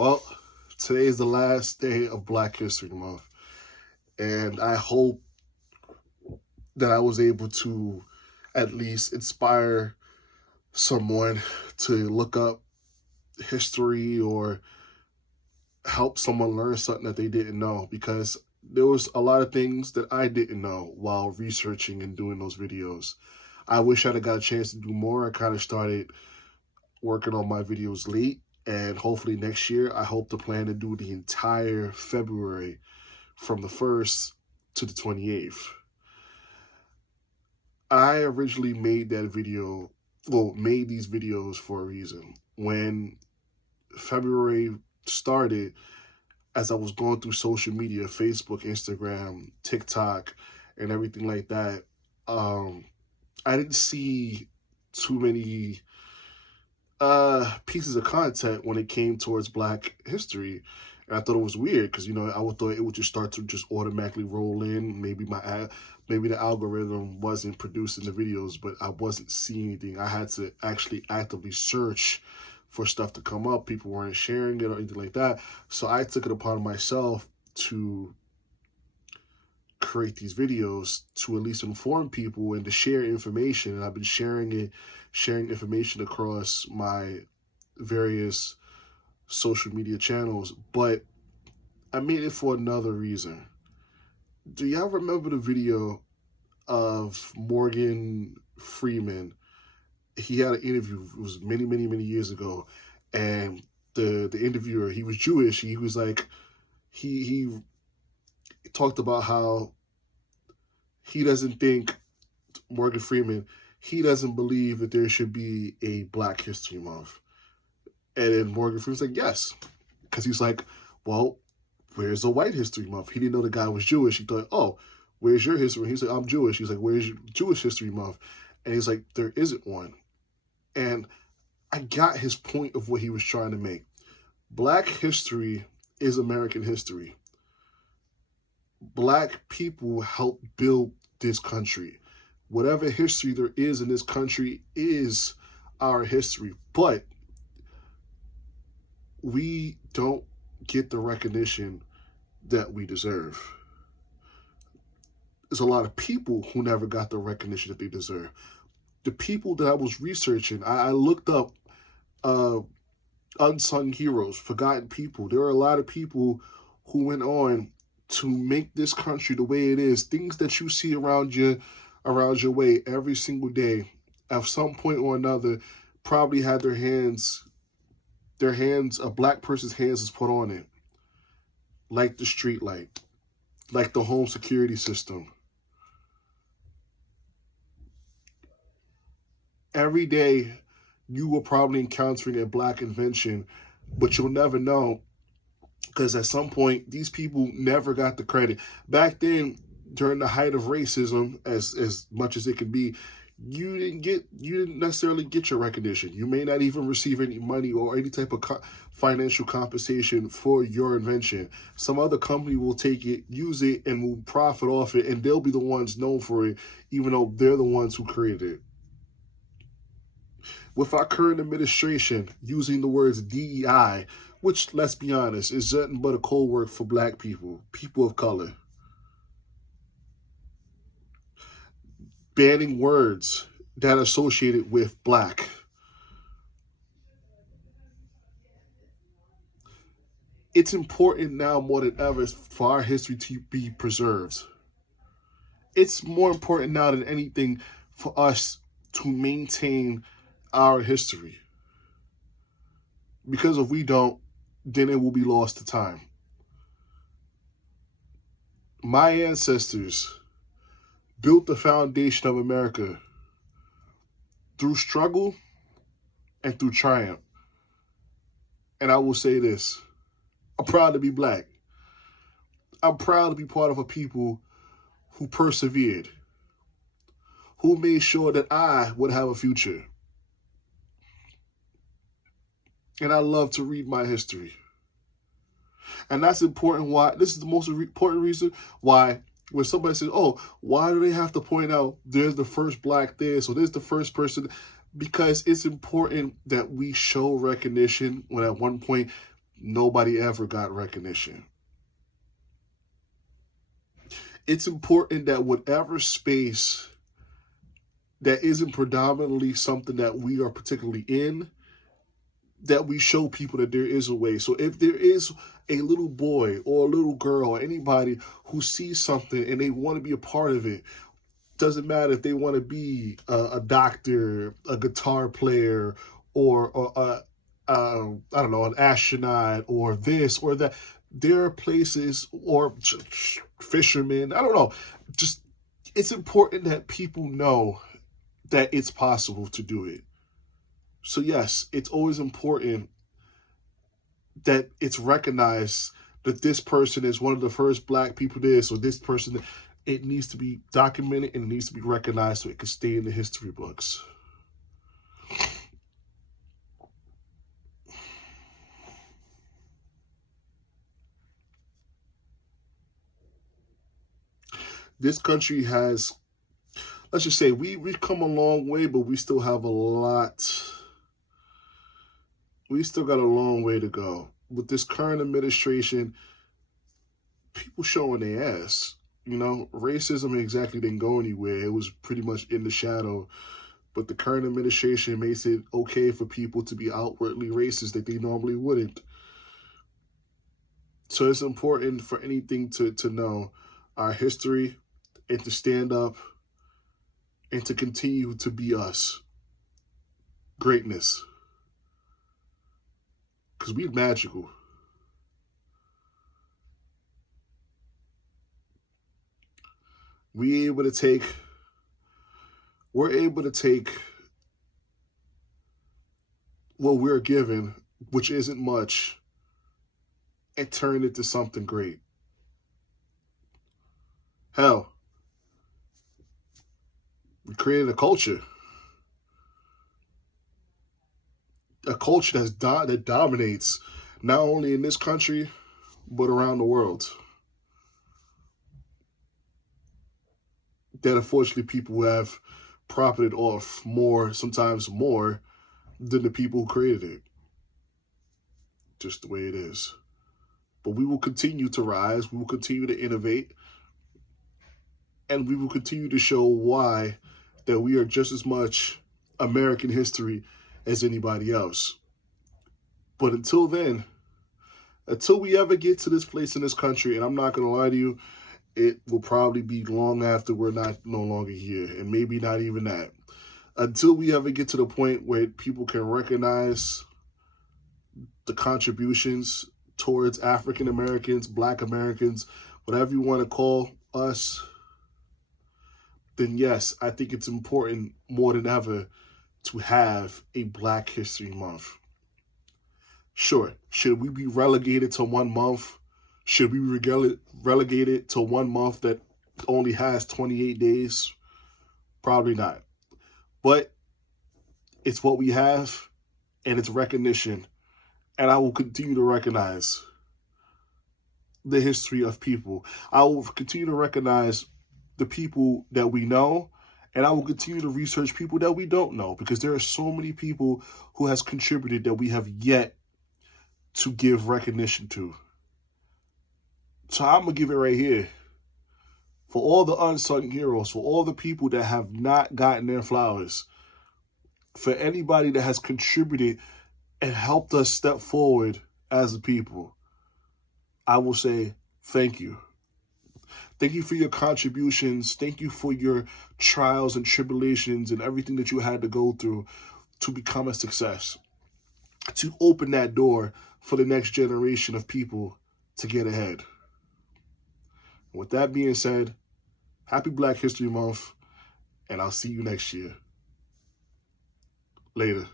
Well, today is the last day of Black History Month, and I hope that I was able to at least inspire someone to look up history or help someone learn something that they didn't know, because there was a lot of things that I didn't know while researching and doing those videos. I wish I'd have got a chance to do more. I kind of started working on my videos late, and hopefully next year I hope to plan to do the entire February from the 1st to the 28th. I originally made made these videos for a reason. When February started, as I was going through social media, Facebook, Instagram, TikTok, and everything like that, I didn't see too many pieces of content when it came towards Black history. And I thought it was weird because, I would thought it would just start to just automatically roll in. Maybe the algorithm wasn't producing the videos, but I wasn't seeing anything. I had to actually actively search for stuff to come up. People weren't sharing it or anything like that. So I took it upon myself to create these videos to at least inform people and to share information. And I've been sharing information across my various social media channels, but I made it for another reason. Do y'all remember the video of Morgan Freeman? He had an interview, it was many, many, many years ago, and the interviewer, he was Jewish. He was like, he talked about how he doesn't think, Morgan Freeman, he doesn't believe that there should be a Black History Month. And then Morgan Freeman's like, yes. Because he's like, well, where's the White History Month? He didn't know the guy was Jewish. He thought, oh, where's your history? He's like, I'm Jewish. He's like, where's your Jewish History Month? And he's like, there isn't one. And I got his point of what he was trying to make. Black history is American history. Black people helped build this country. Whatever history there is in this country is our history. But we don't get the recognition that we deserve. There's a lot of people who never got the recognition that they deserve. The people that I was researching, I looked up unsung heroes, forgotten people. There are a lot of people who went on to make this country the way it is. Things that you see around your way every single day, at some point or another, probably had a Black person's hands is put on it. Like the street light, like the home security system. Every day you are probably encountering a Black invention, but you'll never know, because at some point these people never got the credit. Back then, during the height of racism, as much as it could be, you didn't necessarily get your recognition. You may not even receive any money or any type of financial compensation for your invention. Some other company will take it, use it, and will profit off it, and they'll be the ones known for it, even though they're the ones who created it. With our current administration using the words DEI, which, let's be honest, is nothing but a code word for Black people, people of color. Banning words that are associated with Black. It's important now more than ever for our history to be preserved. It's more important now than anything for us to maintain our history. Because if we don't, then it will be lost to time. My ancestors built the foundation of America through struggle and through triumph. And I will say this, I'm proud to be Black. I'm proud to be part of a people who persevered, who made sure that I would have a future. And I love to read my history. And that's important. Why? This is the most important reason why when somebody says, oh, why do they have to point out there's the first Black this or there's the first person? Because it's important that we show recognition when at one point nobody ever got recognition. It's important that whatever space that isn't predominantly something that we are particularly in, that we show people that there is a way. So if there is a little boy or a little girl or anybody who sees something and they want to be a part of it, doesn't matter if they want to be a doctor, a guitar player, or I don't know, an astronaut, or this or that. There are places, or fishermen. I don't know. Just, it's important that people know that it's possible to do it. So yes, it's always important that it's recognized that this person is one of the first black people this, or this person. It needs to be documented and it needs to be recognized so it can stay in the history books. This country has, let's just say, we've come a long way, but we still have a lot. We still got a long way to go. With this current administration, people showing their ass. You know, racism exactly didn't go anywhere. It was pretty much in the shadow. But the current administration makes it okay for people to be outwardly racist that they normally wouldn't. So it's important for anything to know our history and to stand up and to continue to be us. Greatness. Because we're magical. We're able to take what we're given, which isn't much, and turn it into something great. Hell, we created a culture that dominates not only in this country but around the world. That unfortunately people have profited off more, sometimes more, than the people who created it. Just the way it is. But we will continue to rise, we will continue to innovate, and we will continue to show why that we are just as much American history as anybody else. But until then, until we ever get to this place in this country, and I'm not going to lie to you, it will probably be long after we're no longer here, and maybe not even that. Until we ever get to the point where people can recognize the contributions towards African Americans, Black Americans, whatever you want to call us, then yes, I think it's important more than ever to have a Black History Month. Sure, should we be relegated to 1 month? Should we be relegated to 1 month that only has 28 days? Probably not. But it's what we have, and it's recognition. And I will continue to recognize the history of people. I will continue to recognize the people that we know, and I will continue to research people that we don't know, because there are so many people who has contributed that we have yet to give recognition to. So I'm going to give it right here. For all the unsung heroes, for all the people that have not gotten their flowers, for anybody that has contributed and helped us step forward as a people, I will say thank you. Thank you for your contributions. Thank you for your trials and tribulations and everything that you had to go through to become a success, to open that door for the next generation of people to get ahead. With that being said, happy Black History Month, and I'll see you next year. Later.